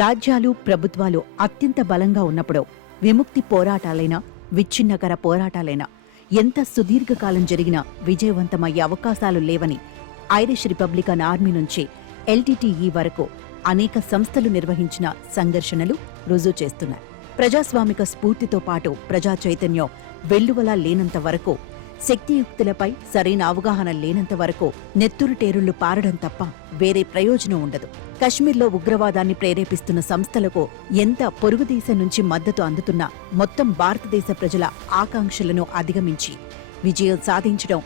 రాజ్యాలు ప్రభుత్వాలు అత్యంత బలంగా ఉన్నప్పుడు విముక్తి పోరాటాలైనా విచ్ఛిన్నకర పోరాటాలైనా ఎంత సుదీర్ఘకాలం జరిగినా విజయవంతమయ్యే అవకాశాలు లేవని ఐరిష్ రిపబ్లికన్ ఆర్మీ నుంచి ఎల్టీటీఈ వరకు అనేక సంస్థలు నిర్వహించిన సంఘర్షణలు రుజువు చేస్తున్నాయి. ప్రజాస్వామిక స్ఫూర్తితో పాటు ప్రజా చైతన్యం వెల్లువలా లేనంత వరకు, శక్తియుక్తులపై సరైన అవగాహన లేనంత వరకు నెత్తురుటేరుళ్లు పారడం తప్ప వేరే ప్రయోజనం ఉండదు. కశ్మీర్లో ఉగ్రవాదాన్ని ప్రేరేపిస్తున్న సంస్థలకు ఎంత పొరుగుదేశం నుంచి మద్దతు అందుతున్నా మొత్తం భారతదేశ ప్రజల ఆకాంక్షలను అధిగమించి విజయం సాధించడం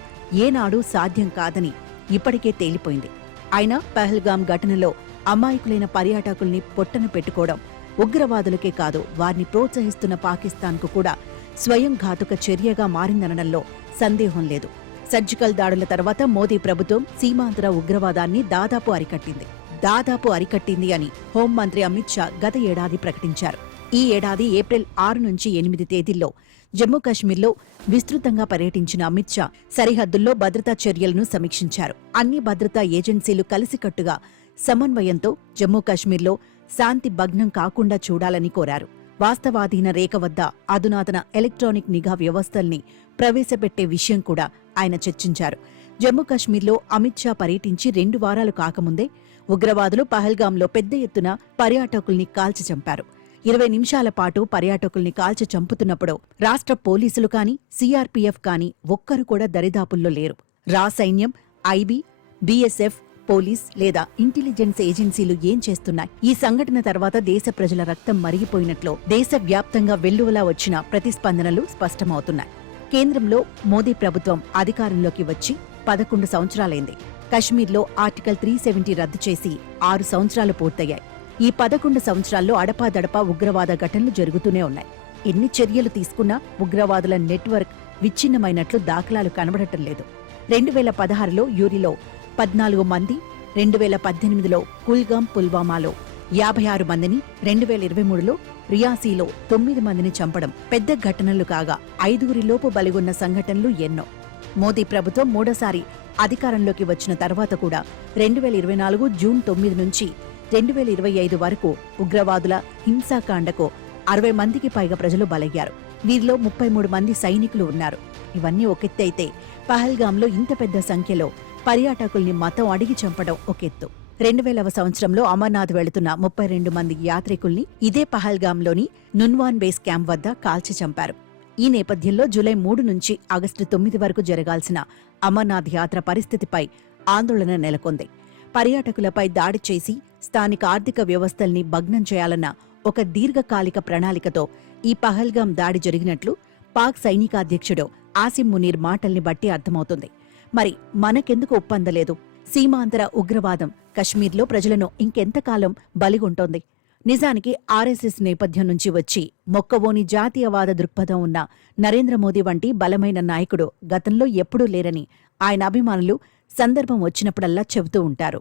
ఏనాడూ సాధ్యం కాదని ఇప్పటికే తేలిపోయింది. అయినా పహల్గాం ఘటనలో అమాయకులైన పర్యాటకుల్ని పొట్టన పెట్టుకోవడం ఉగ్రవాదులకే కాదు, వారిని ప్రోత్సహిస్తున్న పాకిస్తాన్కు కూడా స్వయం ఘాతుక చర్యగా మారిందనడంలో సందేహం లేదు. సర్జికల్ దాడుల తర్వాత మోదీ ప్రభుత్వం సీమాంధ్ర ఉగ్రవాదాన్ని దాదాపు అరికట్టింది అని హోంమంత్రి అమిత్ షా గత ఏడాది ప్రకటించారు. ఈ ఏడాది ఏప్రిల్ 6 నుంచి 8 తేదీల్లో జమ్మూ కశ్మీర్లో విస్తృతంగా పర్యటించిన అమిత్ షా సరిహద్దుల్లో భద్రతా చర్యలను సమీక్షించారు. అన్ని భద్రతా ఏజెన్సీలు కలిసికట్టుగా సమన్వయంతో జమ్మూ కశ్మీర్లో శాంతి భగ్నం కాకుండా చూడాలని కోరారు. వాస్తవాధీన రేఖ వద్ద అధునాతన ఎలక్ట్రానిక్ నిఘా వ్యవస్థల్ని ప్రవేశపెట్టే విషయం కూడా ఆయన చర్చించారు. జమ్మూ కశ్మీర్లో అమిత్ షా పర్యటించి 2 వారాలు కాకముందే ఉగ్రవాదులు పహల్గాంలో పెద్ద ఎత్తున పర్యాటకుల్ని కాల్చి చంపారు. 20 నిమిషాల పాటు పర్యాటకుల్ని కాల్చి చంపుతున్నప్పుడు రాష్ట్ర పోలీసులు కాని, సీఆర్పీఎఫ్ కాని ఒక్కరు కూడా దరిదాపుల్లో లేరు. రా సైన్యం, ఐబీ, బీఎస్ఎఫ్, పోలీస్ లేదా ఇంటెలిజెన్స్ ఏజెన్సీలు ఏం చేస్తున్నాయి? ఈ సంఘటన తర్వాత దేశ ప్రజల రక్తం మరిగిపోయినట్లు దేశవ్యాప్తంగా వెల్లువలా వచ్చిన ప్రతిస్పందనలు స్పష్టమవుతున్నాయి. కేంద్రంలో మోదీ ప్రభుత్వం అధికారంలోకి వచ్చి 11 సంవత్సరాలైంది. కశ్మీర్లో ఆర్టికల్ 370 రద్దు చేసి 6 సంవత్సరాలు పూర్తయ్యాయి. ఈ 11 సంవత్సరాల్లో అడపాదడపా ఉగ్రవాద ఘటనలు జరుగుతూనే ఉన్నాయి. ఎన్ని చర్యలు తీసుకున్నా ఉగ్రవాదుల నెట్వర్క్ విచ్ఛిన్నమైనట్లు దాఖలాలు కనబడటం లేదు. 2016లో యూరిలో 14 మంది, 2018లో కుల్గాం పుల్వామాలో 56 మందిని, 2023లో రియాసీలో 9 మందిని చంపడం పెద్ద ఘటనలు కాగా 5గురిలోపు బలిగొన్న సంఘటనలు ఎన్నో. మోదీ ప్రభుత్వం మూడోసారి అధికారంలోకి వచ్చిన తర్వాత కూడా 2024 జూన్ 9 నుంచి 2025 వరకు ఉగ్రవాదుల హింసాకాండకు 60 మందికి పైగా ప్రజలు బలయ్యారు. వీరిలో 33 మంది సైనికులు ఉన్నారు. ఇవన్నీ ఒకెత్తైతే పహల్గాంలో ఇంత పెద్ద సంఖ్యలో పర్యాటకుల్ని మతం అడిగి చంపడం ఒకెత్తు. 2000వ సంవత్సరంలో అమర్నాథ్ వెళుతున్న 32 మంది యాత్రికుల్ని ఇదే పహల్గాంలోని నున్వాన్ బేస్ క్యాంప్ వద్ద కాల్చి చంపారు. ఈ నేపథ్యంలో జూలై 3 నుంచి ఆగస్టు 9 వరకు జరగాల్సిన అమర్నాథ్ యాత్ర పరిస్థితిపై ఆందోళన నెలకొంది. పర్యాటకులపై దాడి చేసి స్థానిక ఆర్థిక వ్యవస్థల్ని భగ్నం చేయాలన్న ఒక దీర్ఘకాలిక ప్రణాళికతో ఈ పహల్గాం దాడి జరిగినట్లు పాక్ సైనికాధ్యక్షుడు ఆసిమ్ మునీర్ మాటల్ని బట్టి అర్థమవుతుంది. మరి మనకెందుకు ఒప్పందలేదు? సీమాంతర ఉగ్రవాదం కశ్మీర్లో ప్రజలను ఇంకెంతకాలం బలిగొంటోంది? నిజానికి ఆర్ఎస్ఎస్ నేపథ్యం నుంచి వచ్చి మొక్కవోని జాతీయవాద దృక్పథం ఉన్న నరేంద్ర మోదీ వంటి బలమైన నాయకుడు గతంలో ఎప్పుడూ లేరని ఆయన అభిమానులు సందర్భం వచ్చినప్పుడల్లా చెబుతూ ఉంటారు.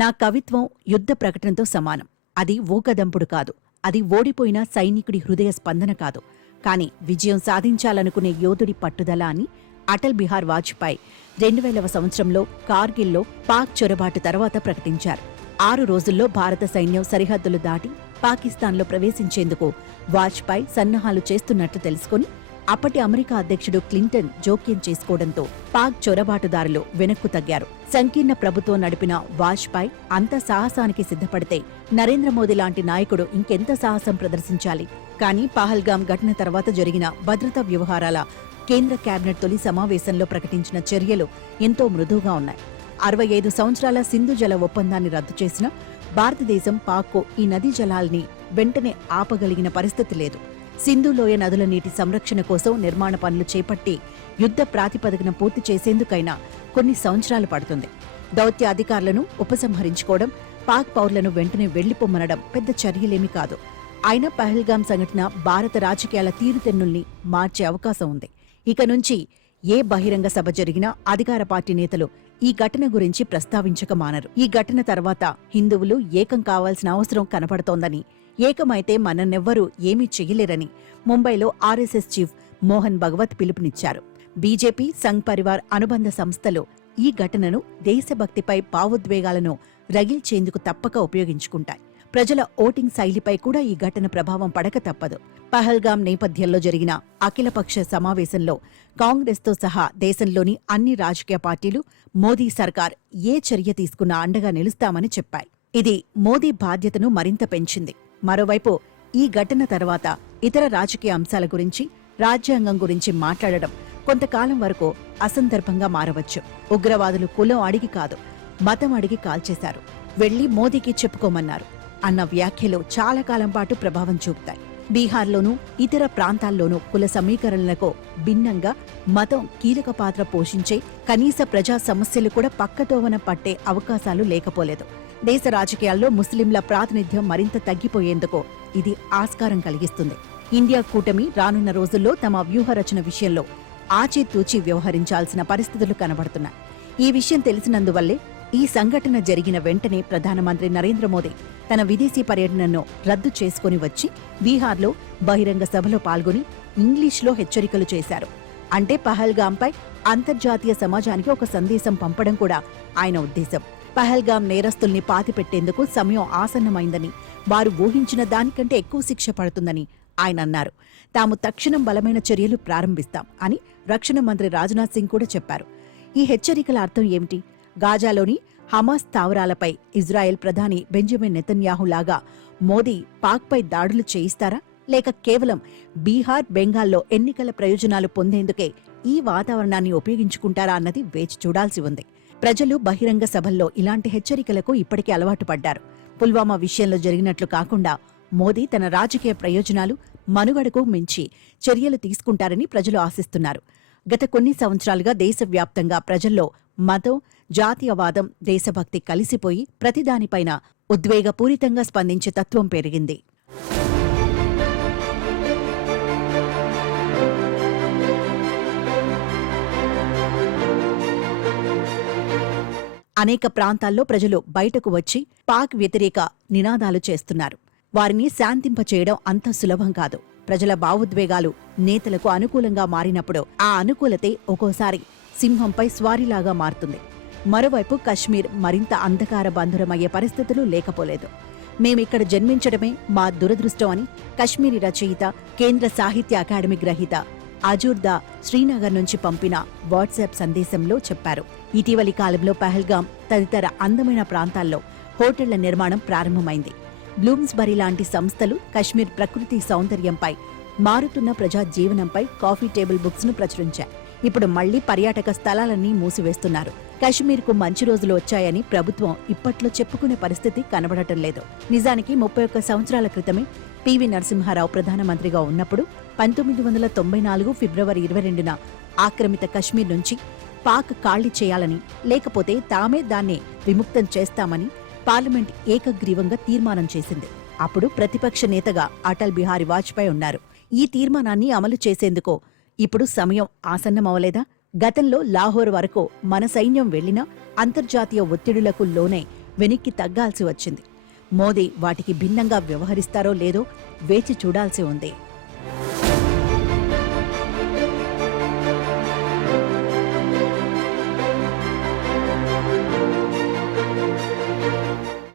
నా కవిత్వం యుద్ధ ప్రకటనతో సమానం. అది ఊకదంపుడు కాదు. అది ఓడిపోయిన సైనికుడి హృదయ స్పందన కాదు. కాని విజయం సాధించాలనుకునే యోధుడి పట్టుదల అని అటల్ బిహార్ వాజ్పేయి 2000వ సంవత్సరంలో కార్గిల్లో పాక్ చొరబాటు తర్వాత ప్రకటించారు. 6 రోజుల్లో భారత సైన్యం సరిహద్దులు దాటి పాకిస్తాన్లో ప్రవేశించేందుకు వాజ్పేయి సన్నాహాలు చేస్తున్నట్లు తెలుసుకుని అప్పటి అమెరికా అధ్యక్షుడు క్లింటన్ జోక్యం చేసుకోవడంతో పాక్ చొరబాటుదారులు వెనక్కు తగ్గారు. సంకీర్ణ ప్రభుత్వం నడిపిన వాజ్పేయి అంత సాహసానికి సిద్ధపడితే నరేంద్ర మోదీ లాంటి నాయకుడు ఇంకెంత సాహసం ప్రదర్శించాలి? కానీ పహల్గాం ఘటన తర్వాత జరిగిన భద్రతా వ్యవహారాల కేంద్ర కేబినెట్ తొలి సమావేశంలో ప్రకటించిన చర్యలు ఎంతో మృదువుగా ఉన్నాయి. 65 సంవత్సరాల సింధు జల ఒప్పందాన్ని రద్దు చేసిన భారతదేశం పాక్కు ఈ నదీ జలాల్ని వెంటనే ఆపగలిగిన పరిస్థితి లేదు. సింధులోయ నదుల నీటి సంరక్షణ కోసం నిర్మాణ పనులు చేపట్టి యుద్ధ ప్రాతిపదికన పూర్తి చేసేందుకైనా కొన్ని సంవత్సరాలు పడుతుంది. దౌత్య అధికారులను ఉపసంహరించుకోవడం, పాక్ పౌరులను వెంటనే వెళ్లిపోమ్మనడం పెద్ద చర్యలేమీ కాదు. అయినా పహల్గాం సంఘటన భారత రాజకీయాల తీరుతెన్నుల్ని మార్చే అవకాశం ఉంది. ఇక నుంచి ఏ బహిరంగ సభ జరిగినా అధికార పార్టీ నేతలు ఈ ఘటన గురించి ప్రస్తావించక మానరు. ఈ ఘటన తర్వాత హిందువులు ఏకం కావాల్సిన అవసరం కనపడుతోందని, ఏకమైతే మనన్నెవ్వరూ ఏమీ చెయ్యలేరని ముంబైలో ఆర్ఎస్ఎస్ చీఫ్ మోహన్ భగవత్ పిలుపునిచ్చారు. బీజేపీ, సంఘ్ పరివార్ అనుబంధ సంస్థలు ఈ ఘటనను దేశభక్తిపై భావోద్వేగాలను రగిల్చేందుకు తప్పక ఉపయోగించుకుంటాయి. ప్రజల ఓటింగ్ శైలిపై కూడా ఈ ఘటన ప్రభావం పడక తప్పదు. పహల్గాం నేపథ్యంలో జరిగిన అఖిలపక్ష సమావేశంలో కాంగ్రెస్తో సహా దేశంలోని అన్ని రాజకీయ పార్టీలు మోదీ సర్కార్ ఏ చర్య తీసుకున్నా అండగా నిలుస్తామని చెప్పాయి. ఇది మోదీ బాధ్యతను మరింత పెంచింది. మరోవైపు ఈ ఘటన తర్వాత ఇతర రాజకీయ అంశాల గురించి, రాజ్యాంగం గురించి మాట్లాడడం కొంతకాలం వరకు అసందర్భంగా మారవచ్చు. ఉగ్రవాదులు కులం అడిగి కాదు, మతం అడిగి కాల్చేశారు, వెళ్లి మోదీకి చెప్పుకోమన్నారు అన్న వ్యాఖ్యలు చాలా కాలం పాటు ప్రభావం చూపుతాయి. బీహార్లోనూ ఇతర ప్రాంతాల్లోనూ కుల సమీకరణలకు భిన్నంగా మతం కీలక పాత్ర పోషించే కనీస ప్రజా సమస్యలు కూడా పక్కదోవన పట్టే అవకాశాలు లేకపోలేదు. దేశ రాజకీయాల్లో ముస్లింల ప్రాతినిధ్యం మరింత తగ్గిపోయేందుకు ఇది ఆస్కారం కలిగిస్తుంది. ఇండియా కూటమి రానున్న రోజుల్లో తమ వ్యూహరచన విషయంలో ఆచితూచి వ్యవహరించాల్సిన పరిస్థితులు కనబడుతున్నాయి. ఈ విషయం తెలిసినందువల్లే ఈ సంఘటన జరిగిన వెంటనే ప్రధానమంత్రి నరేంద్ర మోదీ తన విదేశీ పర్యటనను రద్దు చేసుకుని వచ్చి బీహార్లో బహిరంగ సభలో పాల్గొని ఇంగ్లీష్లో హెచ్చరికలు చేశారు. అంటే పహల్గాంపై అంతర్జాతీయ సమాజానికి ఒక సందేశం పంపడం కూడా ఆయన ఉద్దేశం. పహల్గాం నేరస్తుల్ని పాతిపెట్టేందుకు సమయం ఆసన్నమైందని, వారు ఊహించిన దానికంటే ఎక్కువ శిక్ష పడుతుందని ఆయన అన్నారు. తాము తక్షణం బలమైన చర్యలు ప్రారంభిస్తాం అని రక్షణ మంత్రి రాజ్నాథ్ సింగ్ కూడా చెప్పారు. ఈ హెచ్చరికల అర్థం ఏమిటి? గాజాలోని హమాస్ స్థావరాలపై ఇజ్రాయెల్ ప్రధాని బెంజమిన్ నెతన్యాహు లాగా మోదీ పాక్పై దాడులు చేయిస్తారా, లేక కేవలం బీహార్, బెంగాల్లో ఎన్నికల ప్రయోజనాలు పొందేందుకే ఈ వాతావరణాన్ని ఉపయోగించుకుంటారా అన్నది వేచి చూడాల్సి ఉంది. ప్రజలు బహిరంగ సభల్లో ఇలాంటి హెచ్చరికలకు ఇప్పటికే అలవాటు పడ్డారు. పుల్వామా విషయంలో జరిగినట్లు కాకుండా మోదీ తన రాజకీయ ప్రయోజనాలు, మనుగడకు మించి చర్యలు తీసుకుంటారని ప్రజలు ఆశిస్తున్నారు. గత కొన్ని సంవత్సరాలుగా దేశవ్యాప్తంగా ప్రజల్లో మతం, జాతీయవాదం, దేశభక్తి కలిసిపోయి ప్రతిదానిపైన ఉద్వేగపూరితంగా స్పందించే తత్వం పెరిగింది. అనేక ప్రాంతాల్లో ప్రజలు బయటకు వచ్చి పాక్ వ్యతిరేక నినాదాలు చేస్తున్నారు. వారిని శాంతింపచేయడం అంత సులభం కాదు. ప్రజల భావోద్వేగాలు నేతలకు అనుకూలంగా మారినప్పుడు ఆ అనుకూలతే ఒక్కోసారి సింహంపై స్వారీలాగా మారుతుంది. మరోవైపు కశ్మీర్ మరింత అంధకార బంధురమయ్యే పరిస్థితులు లేకపోలేదు. మేమిక్కడ జన్మించడమే మా దురదృష్టం అని కశ్మీరీ రచయిత, కేంద్ర సాహిత్య అకాడమీ గ్రహీత అజూర్దా శ్రీనగర్ నుంచి పంపిన వాట్సాప్ సందేశంలో చెప్పారు. ఇటీవలి కాలంలో పహల్గాం తదితర అందమైన ప్రాంతాల్లో హోటళ్ల నిర్మాణం ప్రారంభమైంది. బ్లూమ్స్బరీ లాంటి సంస్థలు కశ్మీర్ ప్రకృతి సౌందర్యంపై, మారుతున్న ప్రజా జీవనంపై కాఫీ టేబుల్ బుక్స్ ను ప్రచురించాయి. ఇప్పుడు మళ్లీ పర్యాటక స్థలాలన్నీ మూసివేస్తున్నారు. కశ్మీర్కు మంచి రోజులు వచ్చాయని ప్రభుత్వం ఇప్పట్లో చెప్పుకునే పరిస్థితి కనబడటం లేదు. నిజానికి 31 సంవత్సరాల క్రితమే పివి నరసింహారావు ప్రధానమంత్రిగా ఉన్నప్పుడు 1994 ఫిబ్రవరి 22న ఆక్రమిత కశ్మీర్ నుంచి పాక్ ఖాళీ చేయాలని, లేకపోతే తామే దాన్ని విముక్తం చేస్తామని పార్లమెంట్ ఏకగ్రీవంగా తీర్మానం చేసింది. అప్పుడు ప్రతిపక్ష నేతగా అటల్ బిహారీ వాజ్పేయి ఉన్నారు. ఈ తీర్మానాన్ని అమలు చేసేందుకు ఇప్పుడు సమయం ఆసన్నమవలేదా? గతంలో లాహోర్ వరకు మన సైన్యం వెళ్లినా అంతర్జాతీయ ఒత్తిడులకు లోనే వెనక్కి తగ్గాల్సి వచ్చింది. మోదీ వాటికి భిన్నంగా వ్యవహరిస్తారో లేదో వేచి చూడాల్సి ఉంది.